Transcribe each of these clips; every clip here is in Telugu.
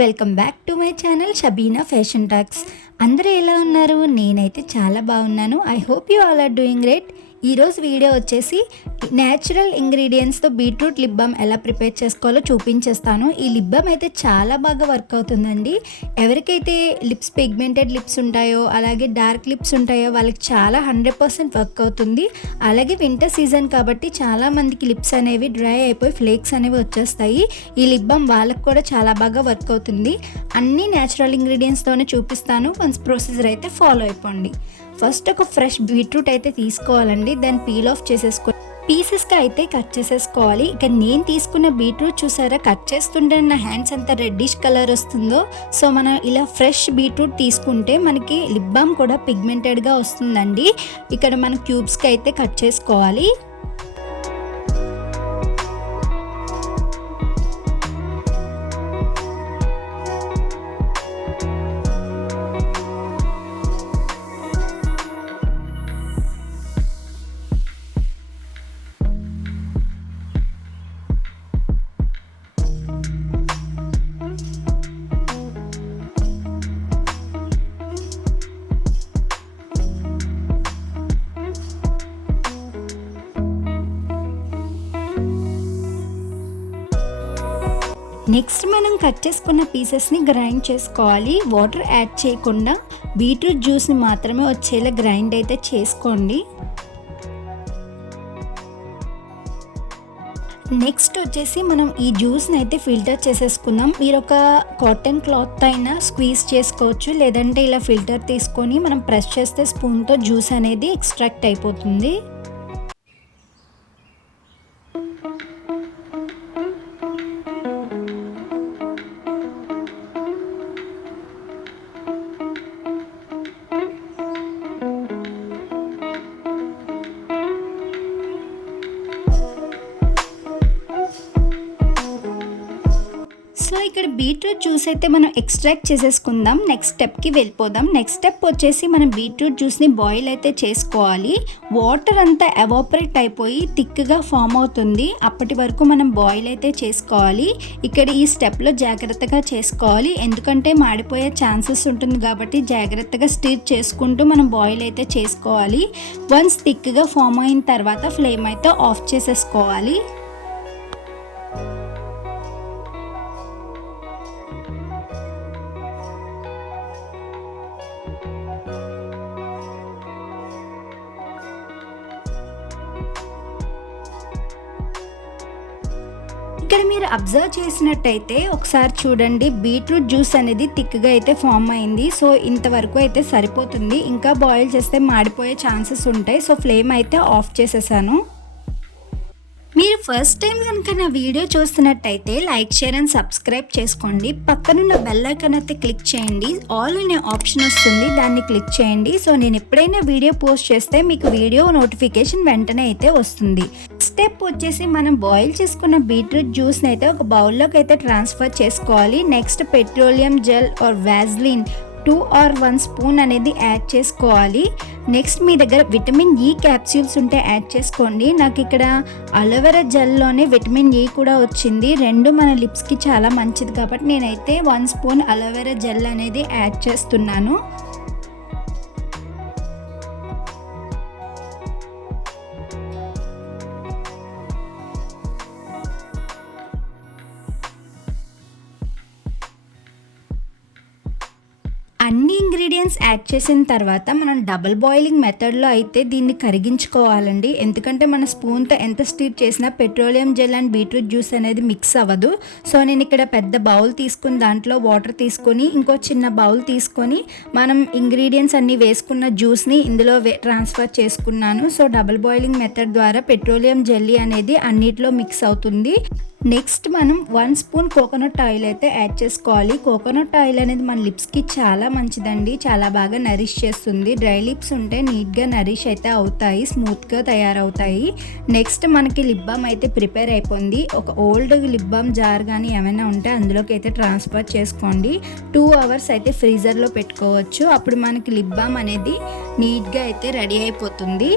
Welcome back to my channel Shabina fashion talks. అందరూ ఎలా ఉన్నారు? నేనైతే చాలా బాగున్నాను. I hope you all are doing great. ఈరోజు వీడియో వచ్చేసి న్యాచురల్ ఇంగ్రీడియంట్స్తో బీట్రూట్ లిప్ బామ్ ఎలా ప్రిపేర్ చేసుకోవాలో చూపించేస్తాను. ఈ లిప్ బామ్ అయితే చాలా బాగా వర్క్ అవుతుందండి. ఎవరికైతే లిప్స్ పిగ్మెంటెడ్ లిప్స్ ఉంటాయో అలాగే డార్క్ లిప్స్ ఉంటాయో వాళ్ళకి చాలా 100% వర్క్ అవుతుంది. అలాగే వింటర్ సీజన్ కాబట్టి చాలామందికి లిప్స్ అనేవి డ్రై అయిపోయి ఫ్లేక్స్ అనేవి వచ్చేస్తాయి. ఈ లిప్ బామ్ వాళ్ళకి కూడా చాలా బాగా వర్క్ అవుతుంది. అన్ని న్యాచురల్ ఇంగ్రీడియంట్స్తోనే చూపిస్తాను. వన్స్ ప్రొసీజర్ అయితే ఫాలో అయిపోండి. ఫస్ట్ ఒక ఫ్రెష్ బీట్రూట్ అయితే తీసుకోవాలండి. దాన్ని పీల్ ఆఫ్ చేసేసుకో, పీసెస్గా అయితే కట్ చేసేసుకోవాలి. ఇక నేను తీసుకున్న బీట్రూట్ చూసారా, కట్ చేస్తుంటే నా హ్యాండ్స్ అంతా రెడ్డిష్ కలర్ వస్తుందో. సో మనం ఇలా ఫ్రెష్ బీట్రూట్ తీసుకుంటే మనకి లిప్ బామ్ కూడా పిగ్మెంటెడ్గా వస్తుందండి. ఇక్కడ మనం క్యూబ్స్కి అయితే కట్ చేసుకోవాలి. నెక్స్ట్ మనం కట్ చేసుకున్న పీసెస్ని గ్రైండ్ చేసుకోవాలి. వాటర్ యాడ్ చేయకుండా బీట్రూట్ జ్యూస్ని మాత్రమే వచ్చేలా గ్రైండ్ అయితే చేసుకోండి. నెక్స్ట్ వచ్చేసి మనం ఈ జ్యూస్ని అయితే ఫిల్టర్ చేసేసుకుందాం. మీరు ఒక కాటన్ క్లాత్ అయినా స్క్వీజ్ చేసుకోవచ్చు, లేదంటే ఇలా ఫిల్టర్ తీసుకొని మనం ప్రెస్ చేస్తే స్పూన్తో జ్యూస్ అనేది ఎక్స్ట్రాక్ట్ అయిపోతుంది. సో ఇక్కడ బీట్రూట్ జ్యూస్ అయితే మనం ఎక్స్ట్రాక్ట్ చేసేసుకుందాం. నెక్స్ట్ స్టెప్కి వెళ్ళిపోదాం. నెక్స్ట్ స్టెప్ వచ్చేసి మనం బీట్రూట్ జ్యూస్ని బాయిల్ అయితే చేసుకోవాలి. వాటర్ అంతా ఎవాపరేట్ అయిపోయి థిక్గా ఫామ్ అవుతుంది. అప్పటి వరకు మనం బాయిల్ అయితే చేసుకోవాలి. ఇక్కడ ఈ స్టెప్లో జాగ్రత్తగా చేసుకోవాలి, ఎందుకంటే మాడిపోయే ఛాన్సెస్ ఉంటుంది కాబట్టి జాగ్రత్తగా స్టిర్ చేసుకుంటూ మనం బాయిల్ అయితే చేసుకోవాలి. వన్స్ థిక్గా ఫామ్ అయిన తర్వాత ఫ్లేమ్ అయితే ఆఫ్ చేసేసుకోవాలి. ఇక్కడ మీరు అబ్జర్వ్ చేసినట్టయితే ఒకసారి చూడండి, బీట్రూట్ జ్యూస్ అనేది థిక్గా అయితే ఫామ్ అయింది. సో ఇంతవరకు అయితే సరిపోతుంది. ఇంకా బాయిల్ చేస్తే మాడిపోయే ఛాన్సెస్ ఉంటాయి. సో ఫ్లేమ్ అయితే ఆఫ్ చేసేసాను. మీరు ఫస్ట్ టైం కనుక నా వీడియో చూస్తున్నట్టయితే లైక్, షేర్ అండ్ సబ్స్క్రైబ్ చేసుకోండి. పక్కనున్న బెల్ ఐకాన్ అయితే క్లిక్ చేయండి. ఆల్ అనే ఆప్షన్ వస్తుంది, దాన్ని క్లిక్ చేయండి. సో నేను ఎప్పుడైనా వీడియో పోస్ట్ చేస్తే మీకు వీడియో నోటిఫికేషన్ వెంటనే అయితే వస్తుంది. స్టెప్ వచ్చేసి మనం బాయిల్ చేసుకున్న బీట్రూట్ జ్యూస్ని అయితే ఒక బౌల్లోకి అయితే ట్రాన్స్ఫర్ చేసుకోవాలి. Next petroleum gel are Vaseline 2 or 1 spoon అనేది యాడ్ చేసుకోవాలి. నెక్స్ట్ మీ దగ్గర విటమిన్ ఈ క్యాప్సూల్స్ ఉంటే యాడ్ చేసుకోండి. నాకు ఇక్కడ అలోవెరా జెల్లోనే విటమిన్ ఈ కూడా వచ్చింది. రెండు మన లిప్స్కి చాలా మంచిది కాబట్టి నేనైతే 1 స్పూన్ అలోవెరా జెల్ అనేది యాడ్ చేస్తున్నాను. అన్ని ఇంగ్రీడియంట్స్ యాడ్ చేసిన తర్వాత మనం డబుల్ బాయిలింగ్ మెథడ్లో అయితే దీన్ని కరిగించుకోవాలండి. ఎందుకంటే మన స్పూన్తో ఎంత స్టిర్ చేసినా petroleum gel and beetroot juice అనేది మిక్స్ అవ్వదు. సో నేను ఇక్కడ పెద్ద బౌల్ తీసుకుని దాంట్లో వాటర్ తీసుకొని ఇంకో చిన్న బౌల్ తీసుకొని మనం ఇంగ్రీడియంట్స్ అన్నీ వేసుకున్న జ్యూస్ని ఇందులో ట్రాన్స్ఫర్ చేసుకున్నాను. సో డబుల్ బాయిలింగ్ మెథడ్ ద్వారా పెట్రోలియం జెల్లీ అనేది అన్నిట్లో మిక్స్ అవుతుంది. నెక్స్ట్ మనం 1 స్పూన్ కోకోనట్ ఆయిల్ అయితే యాడ్ చేసుకోవాలి. కోకోనట్ ఆయిల్ అనేది మన లిప్స్కి చాలా మంచిదండి, చాలా బాగా నరిష్ చేస్తుంది. డ్రై లిప్స్ ఉంటే నీట్గా నరిష్ అయితే అవుతాయి, స్మూత్గా తయారవుతాయి. నెక్స్ట్ మనకి లిప్ బామ్ అయితే ప్రిపేర్ అయిపోయింది. ఒక ఓల్డ్ లిప్ బామ్ జార్ కానీ ఏమైనా ఉంటే అందులోకి అయితే ట్రాన్స్ఫర్ చేసుకోండి. 2 hours అయితే ఫ్రీజర్లో పెట్టుకోవచ్చు. అప్పుడు మనకి లిప్ బామ్ అనేది నీట్గా అయితే రెడీ అయిపోతుంది.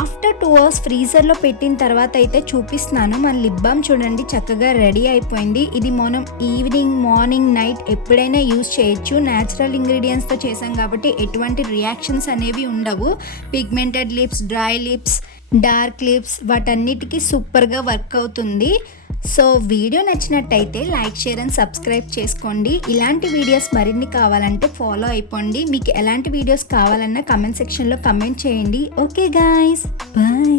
ఆఫ్టర్ 2 అవర్స్ ఫ్రీజర్లో పెట్టిన తర్వాత అయితే చూపిస్తున్నాను. మన లిప్ బామ్ చూడండి చక్కగా రెడీ అయిపోయింది. ఇది మనం ఈవినింగ్, మార్నింగ్, నైట్ ఎప్పుడైనా యూజ్ చేయొచ్చు. న్యాచురల్ ఇంగ్రీడియంట్స్తో చేసాం కాబట్టి ఎటువంటి రియాక్షన్స్ అనేవి ఉండవు. Pigmented lips, dry lips, dark lips వాటన్నిటికీ సూపర్గా వర్క్ అవుతుంది. సో వీడియో నచ్చినట్టయితే లైక్, షేర్ అండ్ సబ్స్క్రైబ్ చేసుకోండి. ఇలాంటి వీడియోస్ మరిన్ని కావాలంటే ఫాలో అయిపోండి. మీకు ఎలాంటి వీడియోస్ కావాలన్నా కమెంట్ సెక్షన్లో కమెంట్ చేయండి. Okay guys, bye.